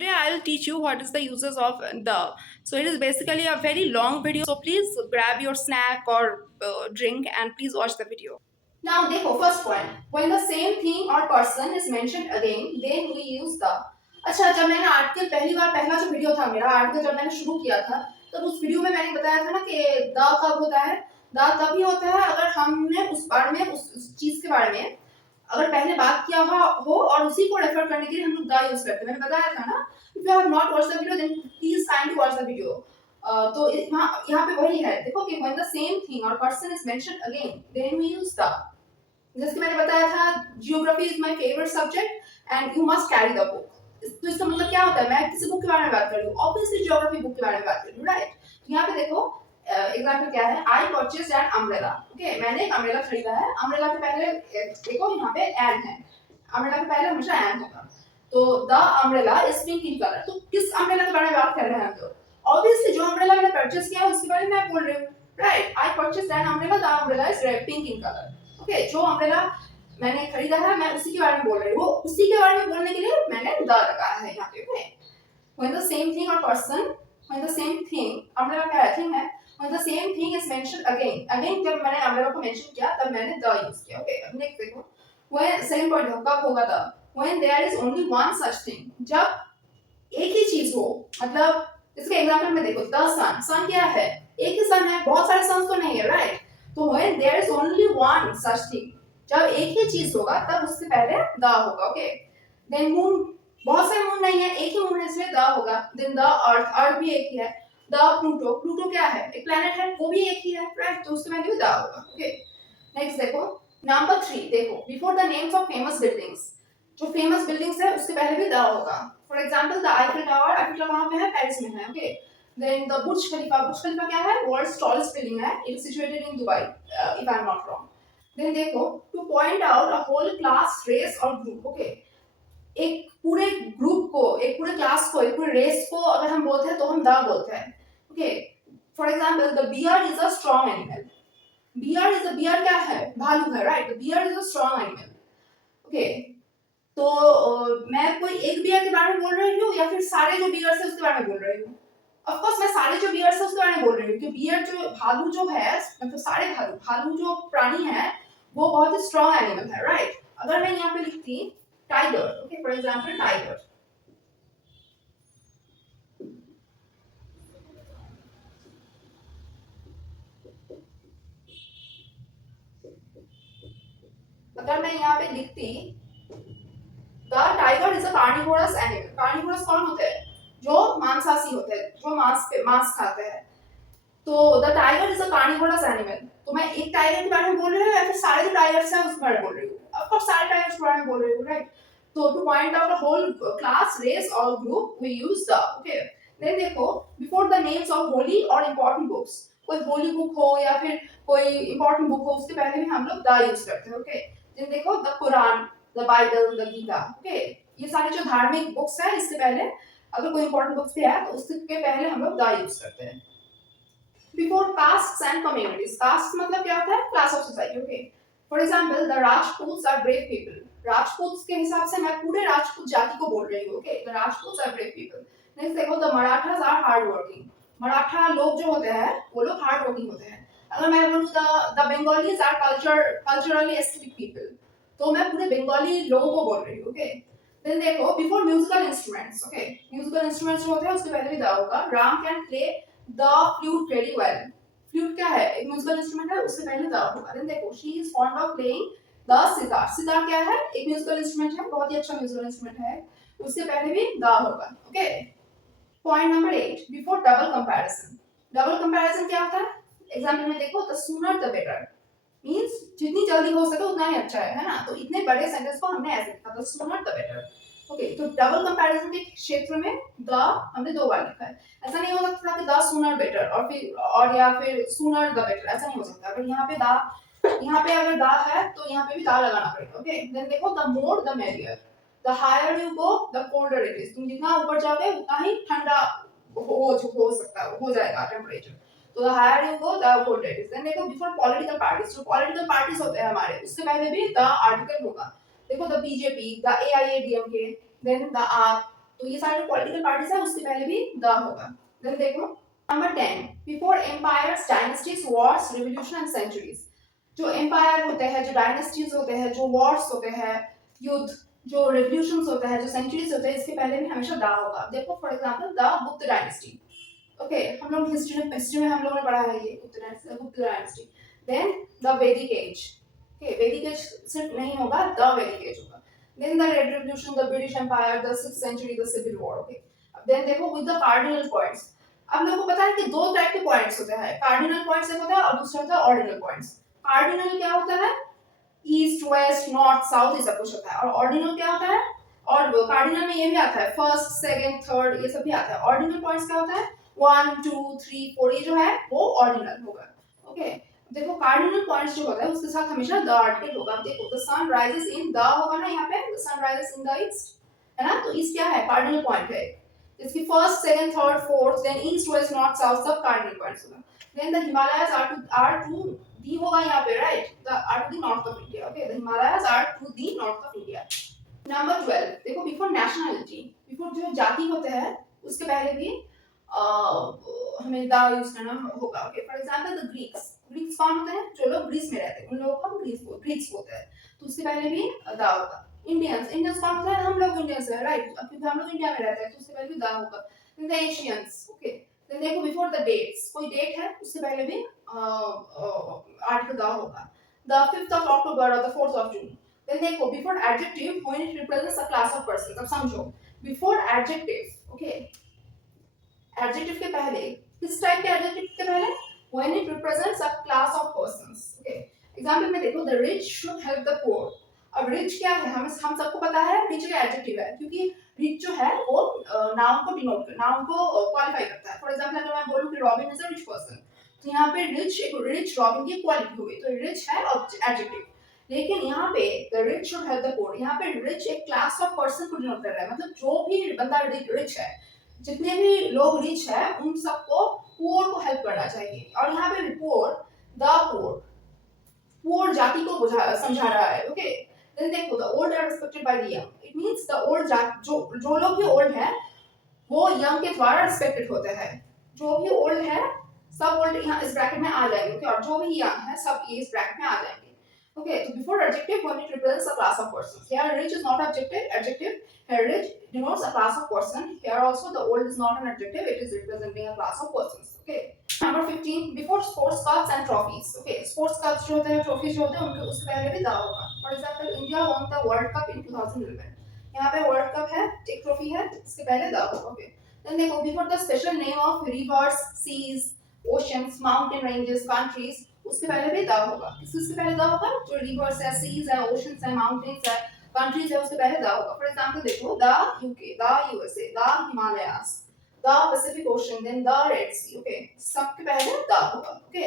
Today I'll teach you what is the uses of the. So it is basically a very long video. So please grab your snack or drink and please watch the video. Now देखो first point. When the same thing or person is mentioned again, then we use the. अच्छा जब मैंने article पहली बार पहला जो video था मेरा article जब मैंने शुरू किया था तब उस वीडियो में मैंने बताया था ना कि द कब होता है द तभी होता है अगर हमने उस बारे में उस चीज के बारे में अगर पहले बात किया हो और उसी को रेफर करने के लिए हम लोग द यूज करते हैं मैंने बताया था ना if you have not watch the video then please kindly watch the video तो यहाँ पे वही है देखो कि व्हेन द सेम थिंग और person is mentioned again then we use the जैसे कि मैंने बताया था geography is my favourite subject and you must carry the book तो इसका मतलब क्या होता है मैं किसी बुक के बारे में बात कर रही हूँ ऑब्वियसली जियोग्राफी बुक के बारे में बात कर रही हूँ राइट तो यहाँ पे देखो एग्जांपल क्या है आई परचेज्ड एन अम्ब्रेला ओके मैंने एक अम्ब्रेला खरीदा है अम्ब्रेला के पहले देखो यहाँ पे एन है अम्ब्रेला के पहले हमेशा एन होगा तो the umbrella is pink in colour तो किस अम्ब्रेला के बारे में बात कर रहे हैं हम लोग ऑब्वियसली जो अम्ब्रेला मैंने परचेज किया उसके बारे में मैं बोल रही हूँ right I purchased an umbrella the umbrella is pink in colour okay जो अम्ब्रेला मैंने खरीदा है मैं उसी के बारे में बोल रही हूँ उसी के बारे में बोलने के लिए मैंने द लगाया है यहाँ पे okay when the same thing or person when the same thing umbrella का thing है when the same thing is mentioned again जब मैंने umbrella को mention किया तब मैंने the यूज किया ओके अब नेक्स्ट देखो when second point कब होगा the when there is only one such thing जब एक ही चीज हो मतलब इसके एग्जांपल में देखो the sun क्या है एक ही सन है बहुत सारे सन्स तो नहीं है राइट तो when there is only one such thing जब एक ही चीज होगा तब उससे पहले द होगा ओके देन मून बहुत सारे मून नहीं है एक ही मून है इसलिए द होगा देन द अर्थ भी एक ही है द प्लूटो क्या है एक प्लेनेट है वो भी एक ही है राइट तो उसके पहले भी द होगा ओके नेक्स्ट देखो नंबर 3 देखो before the names of famous buildings जो फेमस बिल्डिंग्स है उसके पहले भी द होगा for example the Eiffel tower कहाँ पे है पेरिस में है okay then the Burj Khalifa क्या है वर्ल्ड्स टॉलेस्ट बिल्डिंग है it is situated in Dubai if I am not wrong then देखो to point out a whole class race और ग्रुप ओके एक पूरे ग्रुप को एक पूरे क्लास को एक पूरे रेस को अगर हम बोलते हैं तो हम द बोलते हैं okay for example the bear is a strong animal bear क्या है भालू है right the bear is a strong animal okay तो मैं कोई एक बियर के बारे में बोल रही हूँ या फिर सारे जो बियर्स है उसके बारे में बोल रही हूँ ऑफ कोर्स मैं सारे जो बियर्स है उसके बारे में बोल रही हूँ कि बियर जो भालू जो है मतलब सारे भालू जो प्राणी है वो बहुत ही स्ट्रॉन्ग एनिमल है राइट अगर मैं यहाँ पे लिखती tiger okay for example tiger अगर मैं यहाँ पे लिखती the tiger is a carnivorous animal carnivorous कौन होते हैं जो मांसाहारी होते हैं जो मांस खाते हैं तो the tiger is a carnivorous animal तो मैं एक टाइगर के बारे में बोल रही हूँ या फिर सारे जो टाइगर्स हैं उसके बारे में बोल रही हूँ ऑफ कोर्स सारे टाइगर्स के बारे में बोल रही हूँ राइट तो to point out a whole class race और group we use the okay then देखो before the names of holy और इंपॉर्टेंट बुक्स कोई होली बुक हो या फिर कोई इंपॉर्टेंट बुक हो उसके पहले भी हम लोग द यूज करते हैं ओके देन देखो the Quran the Bible the Gita okay ये सारे जो धार्मिक बुक्स हैं इससे पहले अगर कोई इंपॉर्टेंट बुक्स भी है तो उसके पहले हम लोग द यूज करते हैं before castes and communities caste मतलब क्या होता है class of society okay for example the Rajputs are brave people Rajputs के हिसाब से मैं पूरे राजपूत जाति को बोल रही हूँ okay the Rajputs are brave people next देखो the Marathas are hard working Maratha लोग जो होते हैं वो लोग हार्ड वर्किंग होते हैं अगर मैं बोलूँ the Bengalis are culturally aesthetic people तो मैं पूरे बंगाली लोगों को बोल रही हूँ ओके देन देखो before musical instruments okay musical instruments जो होते हैं उसके पहले भी द होगा Ram can play the flute very well flute क्या है एक म्यूजिकल इंस्ट्रूमेंट है उससे पहले द होगा देन देखो she is fond of playing the sitar क्या है एक म्यूजिकल इंस्ट्रूमेंट है बहुत ही अच्छा म्यूजिकल इंस्ट्रूमेंट है उससे पहले भी द होगा okay point number 8 before double comparison क्या होता है एग्जांपल में देखो the sooner the better means जितनी जल्दी हो सके उतना ही अच्छा है ना तो इतने बड़े सेंटेंस को हमने ऐसे लिखा the sooner the better okay तो डबल कंपैरिजन के क्षेत्र में द हमने दो बार लिखा है ऐसा नहीं हो सकता कि द सूनर बेटर और या फिर सूनर द बेटर ऐसा नहीं हो सकता अगर यहाँ पे अगर द है तो यहाँ पे भी द लगाना पड़ेगा ओके देन देखो the more the merrier the higher you go the colder it is तुम जितना ऊपर जाओगे उतना ही ठंडा हो सकता है हो जाएगा टेम्परेचर तो the higher you go the colder it is then देखो बिफोर पॉलिटिकल पार्टीज जो पॉलिटिकल पार्टीज होते हैं हमारे उससे पहले भी द आर्टिकल होगा देखो the BJP the AIADMK then the AAP तो ये सारे पॉलिटिकल पार्टीज है, उसके पहले भी द होगा। देन देखो number 10, before empires, dynasties, wars, revolution and centuries. जो एम्पायर होते हैं, जो डायनेस्टीज होते हैं, जो वॉर्स होते हैं, युद्ध, जो रिवोल्यूशंस होते हैं, जो सेंचुरीज होते हैं, इसके पहले भी हमेशा द होगा। देखो फॉर एग्जांपल द गुप्त डायनेस्टी। ओके, हम लोग हिस्ट्री में हम लोगों ने पढ़ा है ये Gupta dynasty. Then the Vedic age. Okay, Vedic age सिर्फ नहीं होगा, द वैदिक एज होगा। Then the red revolution, the British empire, the 6th century, the civil war. Okay, अब देन देखो विद द कार्डिनल पॉइंट्स। अब लोगों को पता है कि दो टाइप के पॉइंट्स होते हैं, कार्डिनल पॉइंट्स एक होता है और दूसरा होता है ऑर्डिनल पॉइंट्स। कार्डिनल क्या होता है? ईस्ट, वेस्ट, नॉर्थ, साउथ, ये सब कुछ होता है। और ऑर्डिनल क्या होता है? और कार्डिनल में ये भी आता है, फर्स्ट, सेकंड, थर्ड, ये सब भी आता है। ऑर्डिनल पॉइंट्स क्या होता है? 1 2 3 4, ये जो है वो ऑर्डिनल होगा। ओके, देखो कार्डिनल पॉइंट्स जो होता है उसके साथ हमेशा द आर्टिकल होगा। देखो the sun rises in the होगा ना, यहाँ पे the sun rises in the east है ना, तो ईस्ट क्या है? कार्डिनल पॉइंट है। इसकी first, second, third, fourth, then east, west, north, south, सब कार्डिनल पॉइंट्स होगा। Then the Himalayas are to the होगा यहाँ पे, right, the are to the north of India. Okay, the Himalayas are to the north of India. Number 12, देखो before nationality, before जो जाति होते हैं उसके पहले भी हमें द यूज करना होगा। Okay, for example the Greeks. Greeks कौन होते हैं? जो लोग ग्रीस में रहते हैं, उन लोगों को हम ग्रीक्स बोलते हैं, तो उसके पहले भी द होगा। इंडियंस, इंडियंस कौन होता है? हम लोग इंडियंस है, राइट, क्योंकि हम लोग इंडिया में रहते हैं, तो उसके पहले भी द होगा। Then the Asians. Okay, then देखो बिफोर द डेट्स, कोई डेट है उससे पहले भी आर्टिकल द होगा। द 5th of October और the 4th of June। Then देखो before adjective when it represents a class of person. अब समझो, बिफोर एडजेक्टिव, ओके, एडजेक्टिव के पहले, किस टाइप के एडजेक्टिव के पहले? When it represents a class of persons. Okay, example में देखो the rich should help the poor. अब रिच क्या है? हम सबको पता है रिच का एडजेक्टिव है, क्योंकि रिच जो है वो नाउन को डिनोट कर, नाउन को क्वालिफाई करता है। फॉर एग्जांपल अगर मैं बोलूं कि robin is a rich person, तो यहाँ पे रिच, एक रिच रॉबिन की क्वालिटी हो गई, तो रिच है एडजेक्टिव। लेकिन यहाँ पे the rich should help the poor, यहाँ पे रिच एक क्लास ऑफ पर्सन को डिनोट कर रहा है, मतलब जो भी बंदा रिच है, जितने भी लोग रिच है उन सबको पुअर को हेल्प करना चाहिए। और यहाँ पे पुअर, द पुअर, पुअर जाति को समझा रहा है। ओके, देन देखो the old are respected by the young. It means the old जात, जो लोग भी ओल्ड है वो यंग के द्वारा रिस्पेक्टेड होते हैं। जो भी ओल्ड है सब ओल्ड यहाँ इस ब्रैकेट में आ जाएंगे। ओके, और जो भी यंग है सब ये इस ब्रैकेट में आ जाएंगे। Okay, so before adjective, when it represents a class of persons. Here, rich is not adjective. Here, rich denotes a class of person. Here also, the old is not an adjective. It is representing a class of persons. Okay. Number 15, before sports cups and trophies. Okay, sports cups जो होते हैं, trophies जो होते हैं, उनके उससे पहले भी दा होगा. For example, India won the World Cup in 2011. यहाँ पे World Cup है, एक trophy है, इसके पहले दा होगा. Okay. Then देखो, before the special name of rivers, seas, oceans, mountain ranges, countries, उसके पहले भी द होगा। किसके पहले द होगा? जो रिवर्स है, सीज है, ओशंस है, माउंटेन्स है, कंट्रीज है, उसके पहले द होगा। फॉर एग्जांपल देखो the UK, the USA, the Himalayas, the Pacific Ocean, then the Red Sea. Okay, सबके पहले द होगा। ओके,